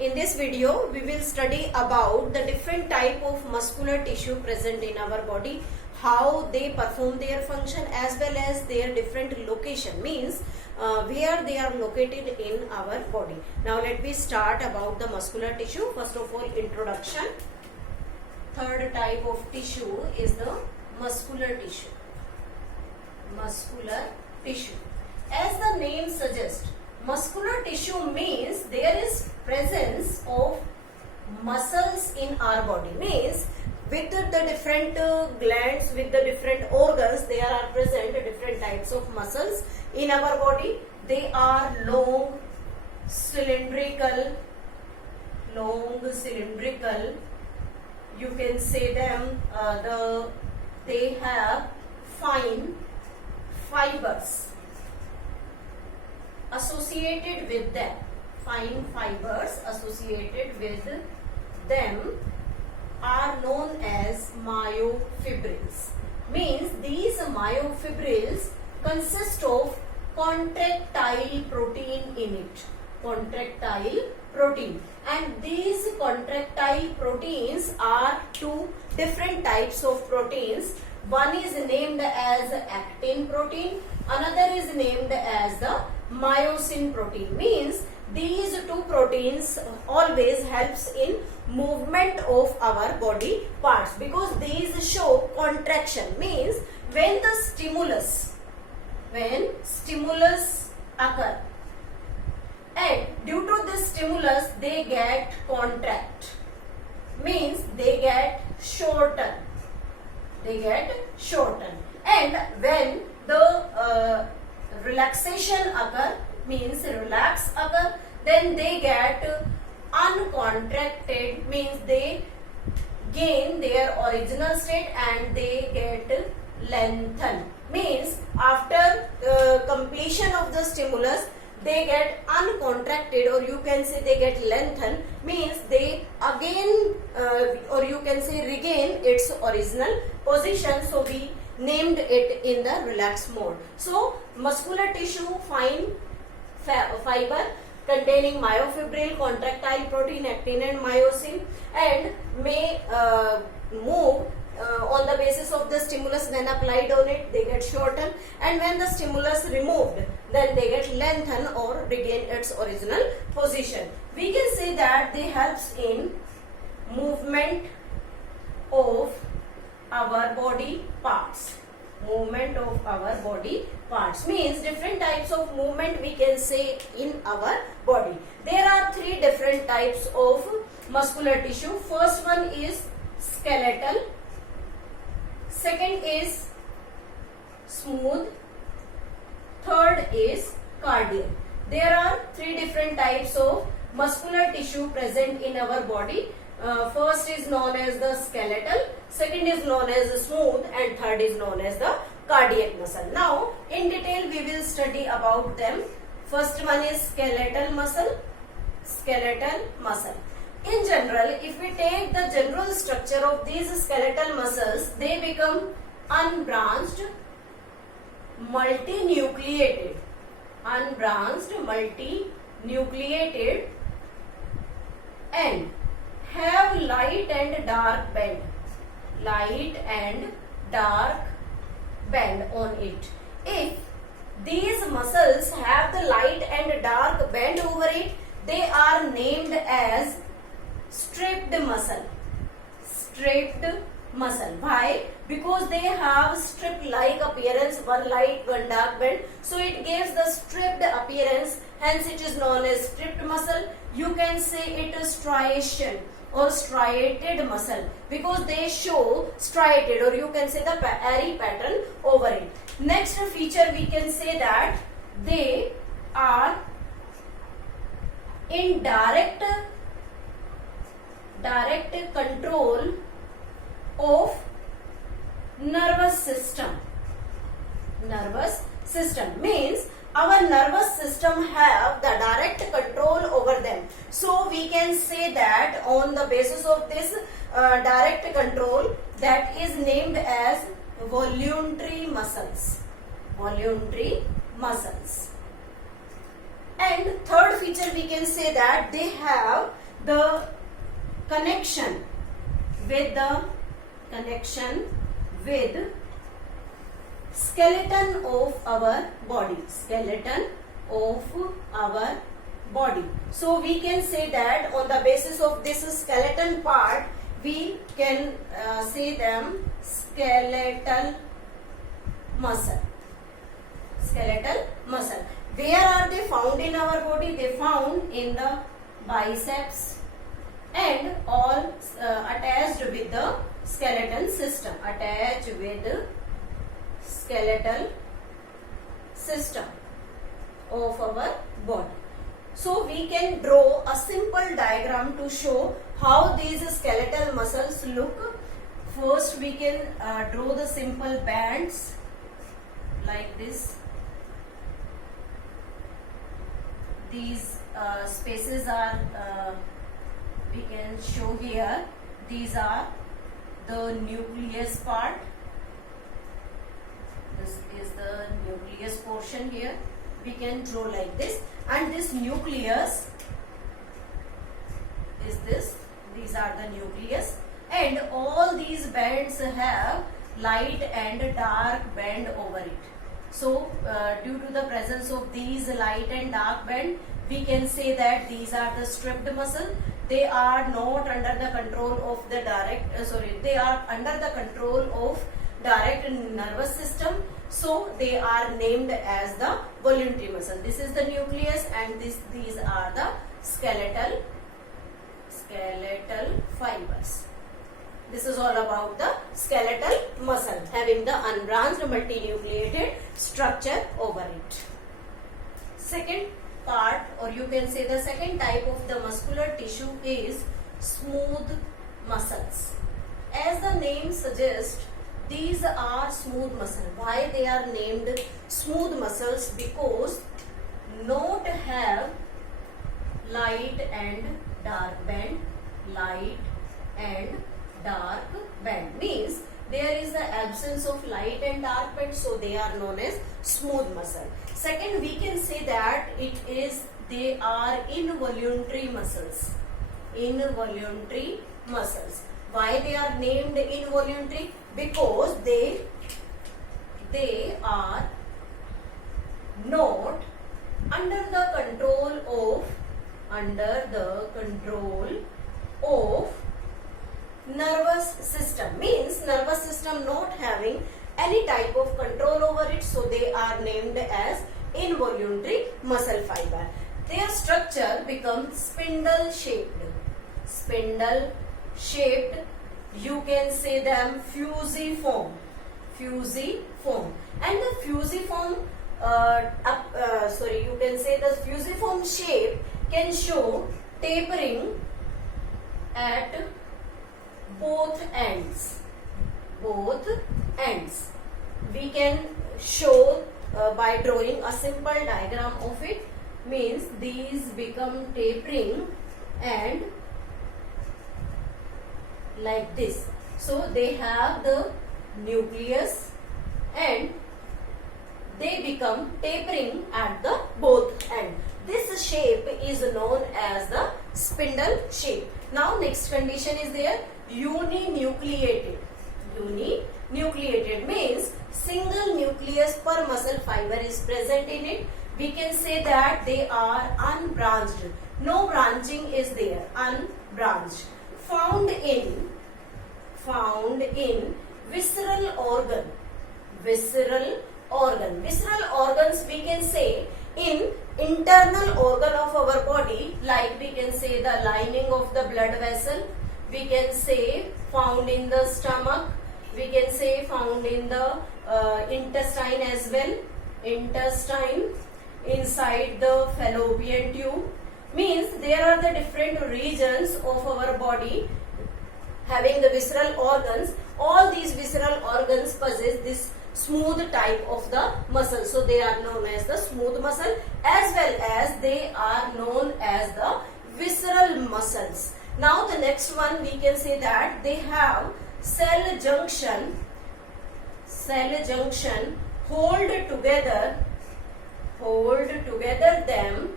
In this video, we will study about the different type of muscular tissue present in our body, how they perform their function as well as their different location, means where they are located in our body. Now let me start about the muscular tissue. First of all, introduction. Third type of tissue is the muscular tissue. Muscular tissue. As the name suggests, muscular tissue means there is presence of muscles in our body. Means with the different glands, with the different organs, there are present different types of muscles in our body. They are long, cylindrical. You can say them. They have fine fibers associated with them. Fine fibers associated with them are known as myofibrils. Means these myofibrils consist of contractile protein in it. Contractile protein. And these contractile proteins are two different types of proteins. One is named as actin protein, another is named as the myosin protein. Means these two proteins always helps in movement of our body parts, because these show contraction. Means when stimulus occur, and due to this stimulus they get contract, means they get shorten. And when the relaxation occur, means relax occur, then they get uncontracted, means they gain their original state and they get lengthen. Means after completion of the stimulus they get uncontracted, or you can say they get lengthen, means they again or you can say regain its original position. So we named it in the relaxed mode. So muscular tissue, fine fiber containing myofibril, contractile protein, actin and myosin, and may move on the basis of the stimulus when applied on it, they get shortened, and when the stimulus removed, then they get lengthened or regain its original position. We can say that they helps in movement of our body parts. Movement of our body parts means different types of movement we can say in our body. There are three different types of muscular tissue. First one is skeletal, second is smooth, third is cardiac. There are three different types of muscular tissue present in our body. First is known as the skeletal, second is known as the smooth, and third is known as the cardiac muscle. Now in detail we will study about them. First one is skeletal muscle. In general, if we take the general structure of these skeletal muscles, they become unbranched, multinucleated, and have light and dark band on it. If these muscles have the light and dark band over it, they are named as stripped muscle. Why? Because they have strip like appearance, one light, one dark band, so it gives the stripped appearance, hence it is known as stripped muscle. You can say it is striation or striated muscle, because they show striated, or you can say the airy pattern over it. Next feature we can say that they are in direct control of nervous system. Means our nervous system have the direct control over them. So we can say that on the basis of this direct control, that is named as voluntary muscles. And third feature we can say that they have the connection with skeleton of our body. So we can say that on the basis of this skeleton part, we can say them skeletal muscle. Where are they found in our body? They found in the biceps and all attached with the skeletal system. Of our body. So we can draw a simple diagram to show how these skeletal muscles look. First we can draw the simple bands like this. These spaces are we can show here. These are the nucleus part. This is the nucleus portion here. We can draw like this, and this nucleus is this. These are the nucleus, and all these bands have light and dark band over it. So due to the presence of these light and dark band, we can say that these are the stripped muscle. They are not under the control of the they are under the control of direct nervous system. So they are named as the voluntary muscle. This is the nucleus, and these are the skeletal fibers. This is all about the skeletal muscle having the unbranched multinucleated structure over it. Second part, or you can say the second type of the muscular tissue is smooth muscles. As the name suggests, these are smooth muscles. Why they are named smooth muscles? Because not have light and dark band. Means there is the absence of light and dark band, so they are known as smooth muscle. Second, we can say that they are involuntary muscles. Why they are named involuntary? Because they are not under the control of nervous system. Means nervous system not having any type of control over it, so they are named as involuntary muscle fiber. Their structure becomes spindle shaped. You can say them fusiform. And the fusiform you can say the fusiform shape can show tapering at both ends. We can show by drawing a simple diagram of it. Means these become tapering and like this. So they have the nucleus and they become tapering at the both ends. This shape is known as the spindle shape. Now next condition is there, uninucleated. Uninucleated means single nucleus per muscle fiber is present in it. We can say that they are unbranched. No branching is there. Unbranched. Found in visceral organ. Visceral organs we can say in internal organ of our body, like we can say the lining of the blood vessel. We can say found in the stomach. We can say found in the intestine as well. Intestine, inside the fallopian tube. Means there are the different regions of our body having the visceral organs. All these visceral organs possess this smooth type of the muscle. So they are known as the smooth muscle, as well as they are known as the visceral muscles. Now the next one we can say that they have cell junction hold together them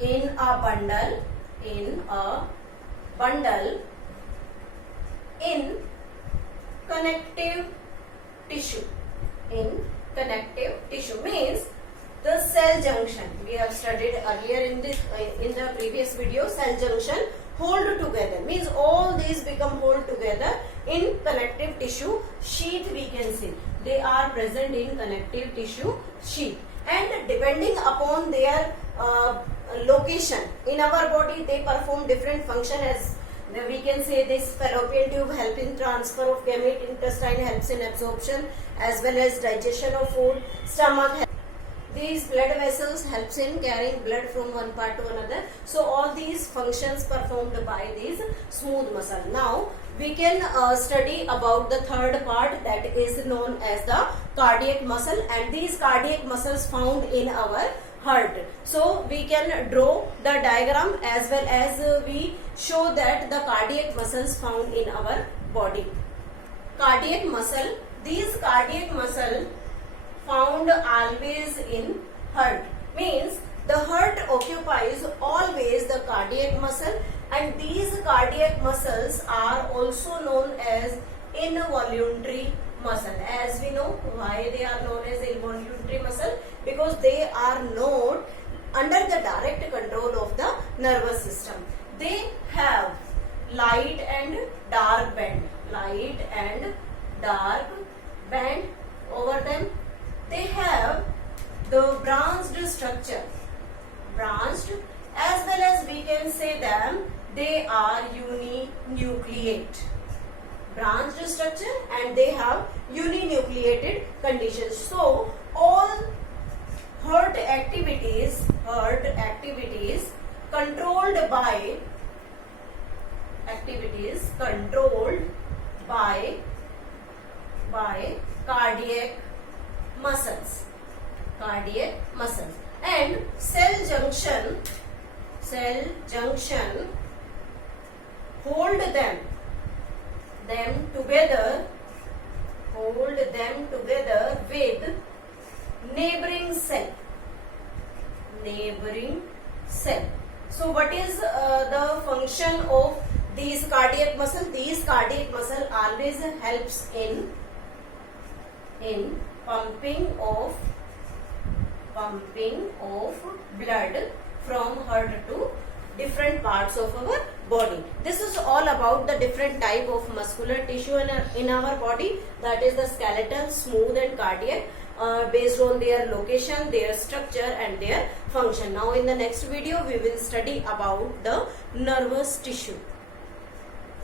in a bundle in a bundle in connective tissue. In connective tissue means the cell junction. We have studied earlier in the previous video. Cell junction hold together means all these become hold together in connective tissue sheath. We can see they are present in connective tissue sheath, and depending upon their location in our body, they perform different function. As we can say, this fallopian tube help in transfer of gamete, intestine helps in absorption as well as digestion of food, stomach, these blood vessels helps in carrying blood from one part to another. So all these functions performed by these smooth muscle. Now we can study about the third part, that is known as the cardiac muscle, and these cardiac muscles found in our heart. So we can draw the diagram as well as we show that the cardiac muscles found in our body. Cardiac muscle, these cardiac muscle found always in heart, means the heart occupies always the cardiac muscle, and these cardiac muscles are also known as involuntary muscle. As we know why they are known as involuntary muscle, because they are not under the direct control of the nervous system. They have light and dark band, light and dark band over them. They have the branched structure, branched, as well as we can say them, they are uninucleate, branched structure, and they have uninucleated conditions. So all heart activities controlled by cardiac muscles, and cell junction hold them together with neighboring cell. So what is the function of these cardiac muscle? These cardiac muscle always helps in pumping of blood from heart to different parts of our body. This is all about the different type of muscular tissue in our body, that is the skeletal, smooth and cardiac, based on their location, their structure and their function. Now in the next video we will study about the nervous tissue.